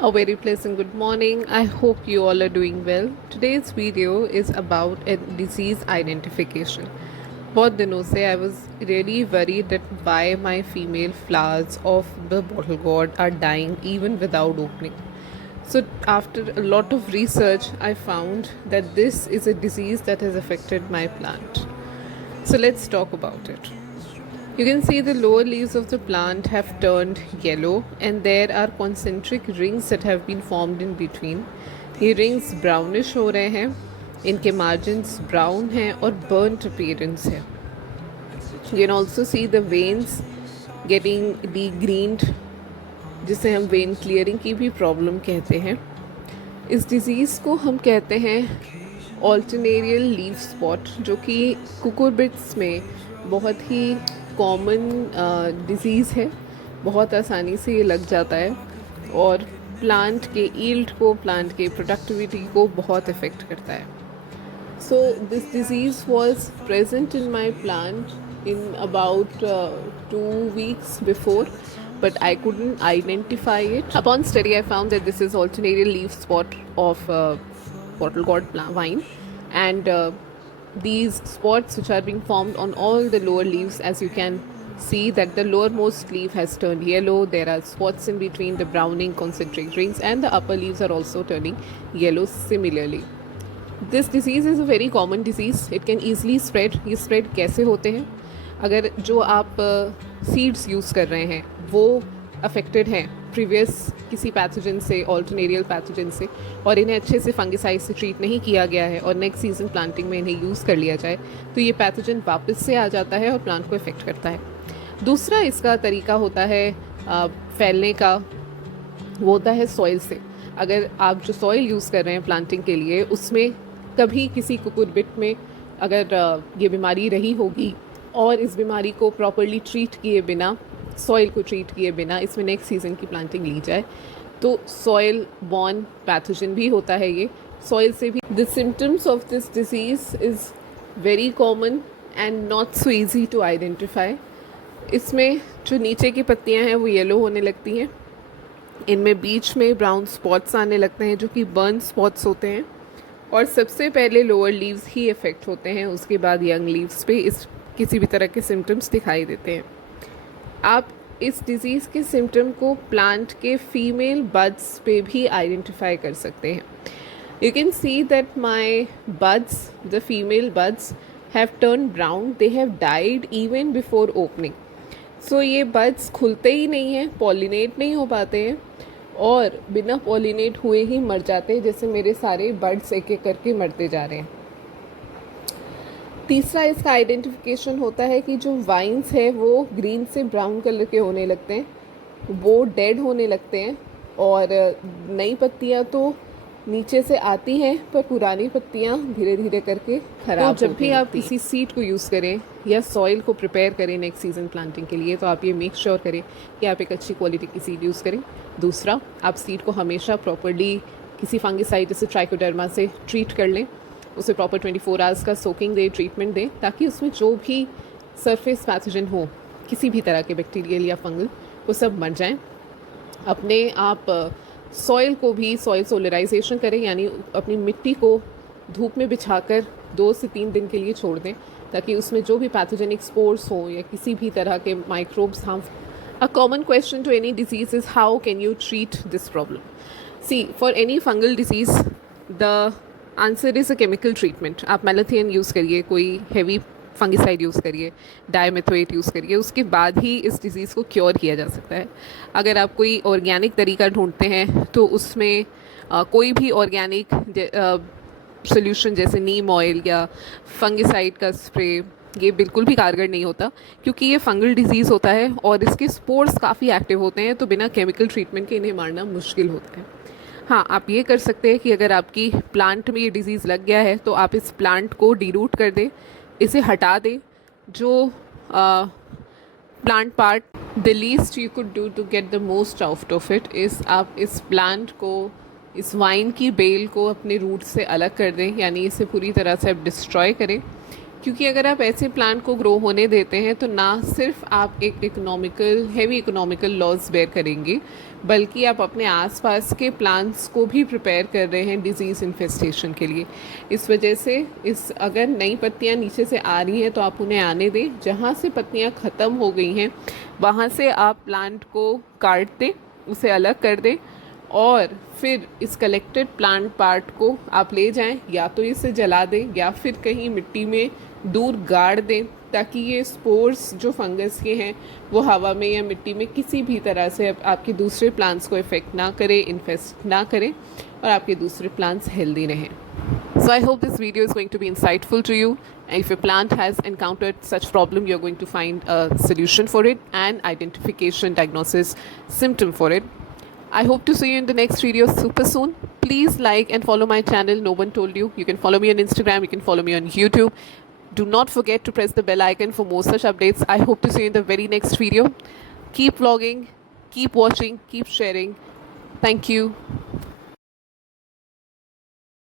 A very pleasant good morning. I hope you all are doing well. Today's video is about a disease identification. बहुत दिनों से I was really worried that why my female flowers of the bottle gourd are dying even without opening. So after a lot of research, I found that this is a disease that has affected my plant. So let's talk about it. You can see the lower leaves of the plant have turned yellow and there are concentric rings that have been formed in between. ये rings brownish हो रहे हैं, इनके margins brown हैं और burnt appearance है. You can also see the veins getting degreened, जिसे हम vein clearing की भी problem कहते हैं. इस disease को हम कहते हैं alternarial leaf spot, जो कि cucurbits में बहुत ही कॉमन डिज़ीज़ है. बहुत आसानी से ये लग जाता है और प्लांट के ईल्ड को, प्लांट के प्रोडक्टिविटी को बहुत इफ़ेक्ट करता है. So this disease was present in my plant in about 2 weeks before, but I couldn't identify it. Upon study, I found that this is alternarial leaf spot of bottle gourd vine, and these spots which are being formed on all the lower leaves, as you can see that the lowermost leaf has turned yellow. There are spots in between the browning concentric rings, and the upper leaves are also turning yellow similarly. This disease is a very common disease. It can easily spread. ये spread कैसे होते हैं? अगर जो आप seeds use कर रहे हैं वो affected हैं प्रीवियस किसी पैथोजन से, ऑल्टरनेरियल पैथोजन से, और इन्हें अच्छे से फंगिसाइड से ट्रीट नहीं किया गया है और नेक्स्ट सीजन प्लांटिंग में इन्हें यूज़ कर लिया जाए तो ये पैथोजन वापस से आ जाता है और प्लांट को इफ़ेक्ट करता है. दूसरा इसका तरीका होता है फैलने का, वो होता है सॉइल से. अगर आप जो सॉइल यूज़ कर रहे हैं प्लांटिंग के लिए उसमें कभी किसी कुकुरबिट में अगर ये बीमारी रही होगी और इस बीमारी को प्रॉपरली ट्रीट किए बिना, सॉइल को ट्रीट किए बिना इसमें नेक्स्ट सीज़न की प्लांटिंग ली जाए तो सॉइल बॉर्न पैथोजन भी होता है ये, सॉइल से भी. The symptoms of this disease is very common and not so easy to identify. इसमें जो नीचे की पत्तियां हैं वो येलो होने लगती हैं, इनमें बीच में ब्राउन स्पॉट्स आने लगते हैं जो कि बर्न स्पॉट्स होते हैं, और सबसे पहले लोअर लीव्स ही इफ़ेक्ट होते हैं. उसके बाद यंग लीव्स पे इस किसी भी तरह के सिम्टम्स दिखाई देते हैं. आप इस डिज़ीज़ के सिम्टम को प्लांट के फीमेल बड्स पे भी आइडेंटिफाई कर सकते हैं. You can see that my buds, the female buds have turn brown, they have died even before opening. So ये बड्स खुलते ही नहीं हैं, पॉलिनेट नहीं हो पाते हैं और बिना पॉलिनेट हुए ही मर जाते हैं, जैसे मेरे सारे बड्स एक एक करके मरते जा रहे हैं. तीसरा इसका आइडेंटिफिकेशन होता है कि जो वाइन्स है वो ग्रीन से ब्राउन कलर के होने लगते हैं, वो डेड होने लगते हैं और नई पत्तियां तो नीचे से आती हैं पर पुरानी पत्तियां धीरे धीरे करके खराब. तो जब भी आप किसी सीड को यूज़ करें या सॉइल को प्रिपेयर करें नेक्स्ट सीज़न प्लांटिंग के लिए तो आप ये मेक श्योर करें कि आप एक अच्छी क्वालिटी की सीड यूज़ करें. दूसरा, आप सीड को हमेशा प्रॉपरली किसी फंगिसाइड जैसे ट्राइकोडर्मा से ट्रीट कर लें, उसे प्रॉपर 24 आवर्स का सोकिंग दें, ट्रीटमेंट दें, ताकि उसमें जो भी सरफेस पैथोजन हो किसी भी तरह के बैक्टीरियल या फंगल वो सब मर जाएं. अपने आप सॉइल को भी सॉइल सोलराइजेशन करें, यानी अपनी मिट्टी को धूप में बिछाकर 2 से 3 दिन के लिए छोड़ दें ताकि उसमें जो भी पैथोजेनिक स्पोर्स हों या किसी भी तरह के microbes harm. A common question to any disease is how can you treat this problem. See, for any fungal disease the answer is a chemical treatment. आप मैलाथियन यूज़ करिए, कोई हैवी फंगिसाइड यूज़ करिए, dimethoate use करिए, उसके बाद ही इस disease को cure किया जा सकता है. अगर आप कोई ऑर्गेनिक तरीका ढूंढते हैं तो उसमें कोई भी ऑर्गेनिक सोल्यूशन जैसे नीम ऑयल या फंगिसाइड का स्प्रे ये बिल्कुल भी कारगर नहीं होता, क्योंकि ये फंगल डिजीज़ होता है और इसके स्पोर्स काफ़ी एक्टिव होते हैं, तो बिना केमिकल ट्रीटमेंट के इन्हें मारना मुश्किल होता है. हाँ, आप ये कर सकते हैं कि अगर आपकी प्लांट में ये डिज़ीज़ लग गया है तो आप इस प्लांट को डीरूट कर दें, इसे हटा दें. जो plant part the least you could do to get the most out of it is आप इस प्लांट को, इस वाइन की बेल को अपने रूट से अलग कर दें, यानी इसे पूरी तरह से आप डिस्ट्रॉय करें. क्योंकि अगर आप ऐसे प्लांट को ग्रो होने देते हैं तो ना सिर्फ आप एक हैवी इकोनॉमिकल लॉस बेयर करेंगे, बल्कि आप अपने आसपास के प्लांट्स को भी प्रिपेयर कर रहे हैं डिजीज़ इन्फेस्टेशन के लिए। इस वजह से इस अगर नई पत्तियां नीचे से आ रही हैं तो आप उन्हें आने दें। जहाँ से पत्तियां ख़त्म हो गई हैं वहाँ से आप प्लांट को काट दें, उसे अलग कर दें, और फिर इस कलेक्टेड प्लांट पार्ट को आप ले जाएं, या तो इसे जला दें या फिर कहीं मिट्टी में दूर गाड़ दें, ताकि ये स्पोर्स जो फंगस के हैं वो हवा में या मिट्टी में किसी भी तरह से आपके दूसरे प्लांट्स को इफ़ेक्ट ना करें, इन्फेस्ट ना करें, और आपके दूसरे प्लांट्स हेल्दी रहें। So I hope this video is going to be insightful to you. And if your plant has encountered such problem, you're going to find a solution for it and identification, diagnosis, symptom for it. I hope to see you in the next video super soon. Please like and follow my channel. No one told you. You can follow me on Instagram. You can follow me on YouTube. Do not forget to press the bell icon for more such updates. I hope to see you in the very next video. Keep vlogging, keep watching, keep sharing. Thank you.